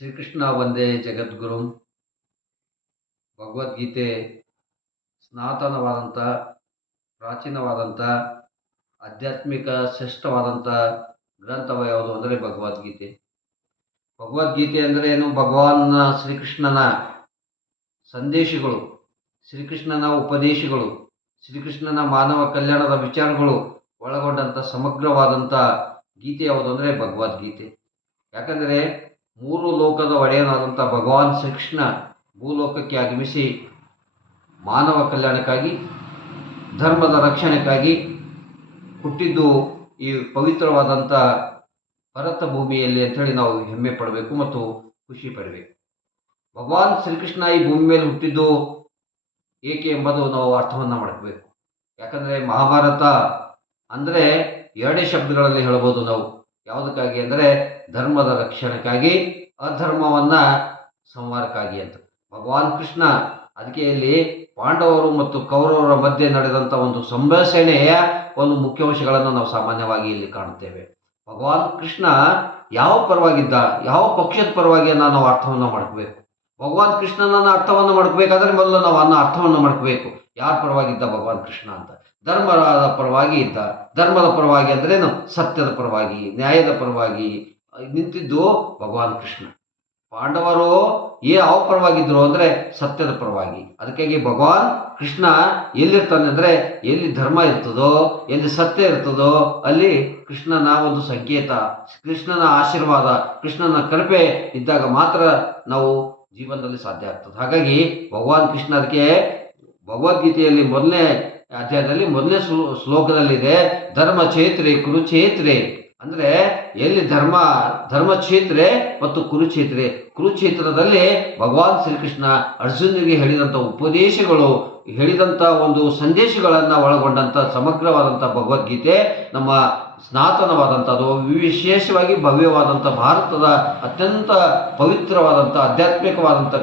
ಶ್ರೀಕೃಷ್ಣ ಒಂದೇ ಜಗದ್ಗುರು. ಭಗವದ್ಗೀತೆ ಸನಾತನವಾದಂಥ, ಪ್ರಾಚೀನವಾದಂಥ, ಆಧ್ಯಾತ್ಮಿಕ ಶ್ರೇಷ್ಠವಾದಂಥ ಗ್ರಂಥವ ಯಾವುದು ಅಂದರೆ ಭಗವದ್ಗೀತೆ. ಭಗವದ್ಗೀತೆ ಅಂದರೆ ಏನು? ಭಗವಾನ್ ಶ್ರೀಕೃಷ್ಣನ ಸಂದೇಶಗಳು, ಶ್ರೀಕೃಷ್ಣನ ಉಪದೇಶಗಳು, ಶ್ರೀಕೃಷ್ಣನ ಮಾನವ ಕಲ್ಯಾಣದ ವಿಚಾರಗಳು ಒಳಗೊಂಡಂಥ ಸಮಗ್ರವಾದಂಥ ಗೀತೆ ಯಾವುದು ಅಂದರೆ ಭಗವದ್ಗೀತೆ. ಯಾಕಂದರೆ ಮೂರು ಲೋಕದ ಒಡೆಯನಾದಂಥ ಭಗವಾನ್ ಶ್ರೀಕೃಷ್ಣ ಭೂಲೋಕಕ್ಕೆ ಆಗಮಿಸಿ ಮಾನವ ಕಲ್ಯಾಣಕ್ಕಾಗಿ, ಧರ್ಮದ ರಕ್ಷಣೆಗಾಗಿ ಹುಟ್ಟಿದ್ದು ಈ ಪವಿತ್ರವಾದಂಥ ಭರತ ಭೂಮಿಯಲ್ಲಿ ಅಂಥೇಳಿ ನಾವು ಹೆಮ್ಮೆ ಪಡಬೇಕು ಮತ್ತು ಖುಷಿ ಪಡಬೇಕು. ಭಗವಾನ್ ಶ್ರೀಕೃಷ್ಣ ಈ ಭೂಮಿ ಮೇಲೆ ಹುಟ್ಟಿದ್ದು ಏಕೆ ಎಂಬುದು ನಾವು ಅರ್ಥವನ್ನು ಮಾಡಬೇಕು. ಯಾಕಂದರೆ ಮಹಾಭಾರತ ಅಂದರೆ ಎರಡೇ ಶಬ್ದಗಳಲ್ಲಿ ಹೇಳ್ಬೋದು ನಾವು. ಯಾವುದಕ್ಕಾಗಿ ಅಂದರೆ ಧರ್ಮದ ರಕ್ಷಣೆಗಾಗಿ, ಅಧರ್ಮವನ್ನು ಸಂಹಾರಕ್ಕಾಗಿ ಅಂತ. ಭಗವಾನ್ ಕೃಷ್ಣ ಅದಕ್ಕೆ ಇಲ್ಲಿ ಪಾಂಡವರು ಮತ್ತು ಕೌರವರ ಮಧ್ಯೆ ನಡೆದಂಥ ಒಂದು ಸಂಭಾಷಣೆಯ ಒಂದು ಮುಖ್ಯಾಂಶಗಳನ್ನು ನಾವು ಸಾಮಾನ್ಯವಾಗಿ ಇಲ್ಲಿ ಕಾಣುತ್ತೇವೆ. ಭಗವಾನ್ ಕೃಷ್ಣ ಯಾವ ಪರವಾಗಿದ್ದ, ಯಾವ ಪಕ್ಷದ ಪರವಾಗಿ ನಾವು ಅರ್ಥವನ್ನು ಮಾಡ್ಕೋಬೇಕು. ಭಗವಾನ್ ಕೃಷ್ಣನನ್ನ ಅರ್ಥವನ್ನು ಮಾಡ್ಕೋಬೇಕಾದ್ರೆ ಮೊದಲು ನಾವು ಅರ್ಥವನ್ನು ಮಾಡ್ಕೋಬೇಕು. ಯಾರ ಪರವಾಗಿದ್ದ ಭಗವಾನ್ ಕೃಷ್ಣ ಅಂತ? ಧರ್ಮದ ಪರವಾಗಿ ಇದ್ದ. ಧರ್ಮದ ಪರವಾಗಿ ಅಂದ್ರೇನು? ಸತ್ಯದ ಪರವಾಗಿ, ನ್ಯಾಯದ ಪರವಾಗಿ ನಿಂತಿದ್ದು ಭಗವಾನ್ ಕೃಷ್ಣ. ಪಾಂಡವರು ಯಾವ ಪರವಾಗಿದ್ರು ಅಂದರೆ ಸತ್ಯದ ಪರವಾಗಿ. ಅದಕ್ಕಾಗಿ ಭಗವಾನ್ ಕೃಷ್ಣ ಎಲ್ಲಿರ್ತಾನೆ ಅಂದರೆ ಎಲ್ಲಿ ಧರ್ಮ ಇರ್ತದೋ, ಎಲ್ಲಿ ಸತ್ಯ ಇರ್ತದೋ ಅಲ್ಲಿ ಕೃಷ್ಣನ ಒಂದು ಸಂಕೇತ, ಕೃಷ್ಣನ ಆಶೀರ್ವಾದ, ಕೃಷ್ಣನ ಕೃಪೆ ಇದ್ದಾಗ ಮಾತ್ರ ನಾವು ಜೀವನದಲ್ಲಿ ಸಾಧ್ಯ ಆಗ್ತದೆ. ಹಾಗಾಗಿ ಭಗವಾನ್ ಕೃಷ್ಣ ಅದಕ್ಕೆ ಭಗವದ್ಗೀತೆಯಲ್ಲಿ ಮೊದಲನೇ ಅಧ್ಯಾಯದಲ್ಲಿ ಮೊದಲನೇ ಶ್ಲೋಕದಲ್ಲಿದೆ, ಧರ್ಮ ಕ್ಷೇತ್ರೆ ಕುರುಕ್ಷೇತ್ರೆ. ಅಂದರೆ ಎಲ್ಲಿ ಧರ್ಮಕ್ಷೇತ್ರೆ ಮತ್ತು ಕುರುಕ್ಷೇತ್ರೆ. ಕುರುಕ್ಷೇತ್ರದಲ್ಲಿ ಭಗವಾನ್ ಶ್ರೀಕೃಷ್ಣ ಅರ್ಜುನಿಗೆ ಹೇಳಿದಂಥ ಉಪದೇಶಗಳು, ಹೇಳಿದಂಥ ಒಂದು ಸಂದೇಶಗಳನ್ನು ಒಳಗೊಂಡಂಥ ಸಮಗ್ರವಾದಂಥ ಭಗವದ್ಗೀತೆ ನಮ್ಮ ಸನಾತನವಾದಂಥದ್ದು, ವಿಶೇಷವಾಗಿ ಭವ್ಯವಾದಂಥ ಭಾರತದ ಅತ್ಯಂತ ಪವಿತ್ರವಾದಂಥ ಆಧ್ಯಾತ್ಮಿಕವಾದಂಥ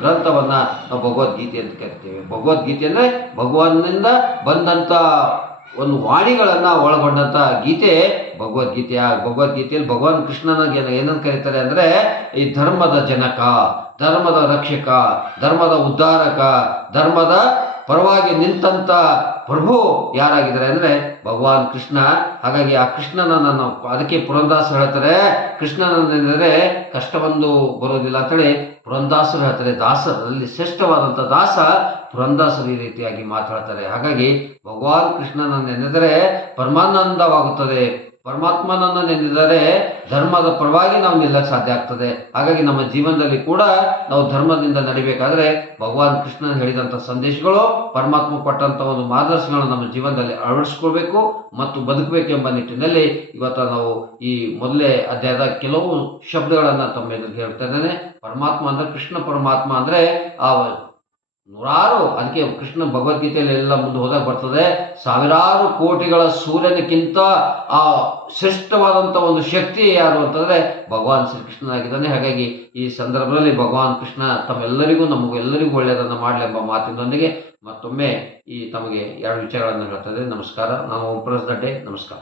ಗ್ರಂಥವನ್ನು ನಾವು ಭಗವದ್ಗೀತೆ ಅಂತ ಕರಿತೇವೆ. ಭಗವದ್ಗೀತೆ ಅಂದರೆ ಭಗವಾನ್ನಿಂದ ಬಂದಂಥ ಒಂದು ವಾಣಿಗಳನ್ನು ಒಳಗೊಂಡಂಥ ಗೀತೆ ಭಗವದ್ಗೀತೆ. ಭಗವದ್ಗೀತೆಯಲ್ಲಿ ಭಗವಾನ್ ಕೃಷ್ಣನಿಗೆ ಏನಂತ ಕರೀತಾರೆ ಅಂದರೆ ಈ ಧರ್ಮದ ಜನಕ, ಧರ್ಮದ ರಕ್ಷಕ, ಧರ್ಮದ ಉದ್ಧಾರಕ, ಧರ್ಮದ ಪರವಾಗಿ ನಿಂತಂಥ ಪ್ರಭು ಯಾರಾಗಿದ್ದಾರೆ ಅಂದರೆ ಭಗವಾನ್ ಕೃಷ್ಣ. ಹಾಗಾಗಿ ಆ ಕೃಷ್ಣನನ್ನು ನಾವು ಅದಕ್ಕೆ ಪುರಂದಾಸರು ಹೇಳ್ತಾರೆ, ಕೃಷ್ಣನೆಂದರೆ ಕಷ್ಟವೊಂದು ಬರೋದಿಲ್ಲ ಅಂತೇಳಿ ಪುರಂದಾಸರು ಹೇಳ್ತಾರೆ. ದಾಸರಲ್ಲಿ ಶ್ರೇಷ್ಠವಾದಂಥ ದಾಸ ಪುರಂದಾಸರು ಈ ರೀತಿಯಾಗಿ ಮಾತಾಡ್ತಾರೆ. ಹಾಗಾಗಿ ಭಗವಾನ್ ಕೃಷ್ಣನನ್ನು ನೆನೆದರೆ ಪರಮಾನಂದವಾಗುತ್ತದೆ. ಪರಮಾತ್ಮನನ್ನು ನೆನೆದರೆ ಧರ್ಮದ ಪರವಾಗಿ ನಾವು ನಿಲ್ಲಕ್ಕೆ ಸಾಧ್ಯ ಆಗ್ತದೆ. ಹಾಗಾಗಿ ನಮ್ಮ ಜೀವನದಲ್ಲಿ ಕೂಡ ನಾವು ಧರ್ಮದಿಂದ ನಡಿಬೇಕಾದ್ರೆ ಭಗವಾನ್ ಕೃಷ್ಣನ ಹೇಳಿದಂಥ ಸಂದೇಶಗಳು, ಪರಮಾತ್ಮ ಕೊಟ್ಟಂಥ ಒಂದು ಮಾರ್ಗದರ್ಶನಗಳನ್ನು ನಮ್ಮ ಜೀವನದಲ್ಲಿ ಅಳವಡಿಸ್ಕೊಳ್ಬೇಕು ಮತ್ತು ಬದುಕಬೇಕು ಎಂಬ ನಿಟ್ಟಿನಲ್ಲಿ ಇವತ್ತು ನಾವು ಈ ಮೊದಲೇ ಅಧ್ಯಾಯದ ಕೆಲವು ಶಬ್ದಗಳನ್ನು ತಮ್ಮ ಎದುರಿಗೆ ಹೇಳ್ತಾ ಇದ್ದೇನೆ. ಪರಮಾತ್ಮ ಅಂದರೆ ಕೃಷ್ಣ ಪರಮಾತ್ಮ ಅಂದರೆ ಆ ನೂರಾರು, ಅದಕ್ಕೆ ಕೃಷ್ಣ ಭಗವದ್ಗೀತೆಯಲ್ಲಿ ಎಲ್ಲ ಮುಂದೆ ಹೋದಾಗ ಬರ್ತದೆ, ಸಾವಿರಾರು ಕೋಟಿಗಳ ಸೂರ್ಯನಕ್ಕಿಂತ ಆ ಶ್ರೇಷ್ಠವಾದಂಥ ಒಂದು ಶಕ್ತಿ ಯಾರು ಅಂತಂದರೆ ಭಗವಾನ್ ಶ್ರೀಕೃಷ್ಣನಾಗಿದ್ದಾನೆ. ಹಾಗಾಗಿ ಈ ಸಂದರ್ಭದಲ್ಲಿ ಭಗವಾನ್ ಕೃಷ್ಣ ತಮ್ಮೆಲ್ಲರಿಗೂ ನಮಗೆಲ್ಲರಿಗೂ ಒಳ್ಳೆಯದನ್ನು ಮಾಡಲಿ ಎಂಬ ಮಾತಿನೊಂದಿಗೆ ಮತ್ತೊಮ್ಮೆ ಈ ತಮಗೆ ಎರಡು ವಿಚಾರಗಳನ್ನು ಹೇಳ್ತಾ ಇದ್ದೇನೆ. ನಮಸ್ಕಾರ. ನಾನು ಓಂ ಪ್ರಕಾಶ್ ದಡ್ಡೆ. ನಮಸ್ಕಾರ.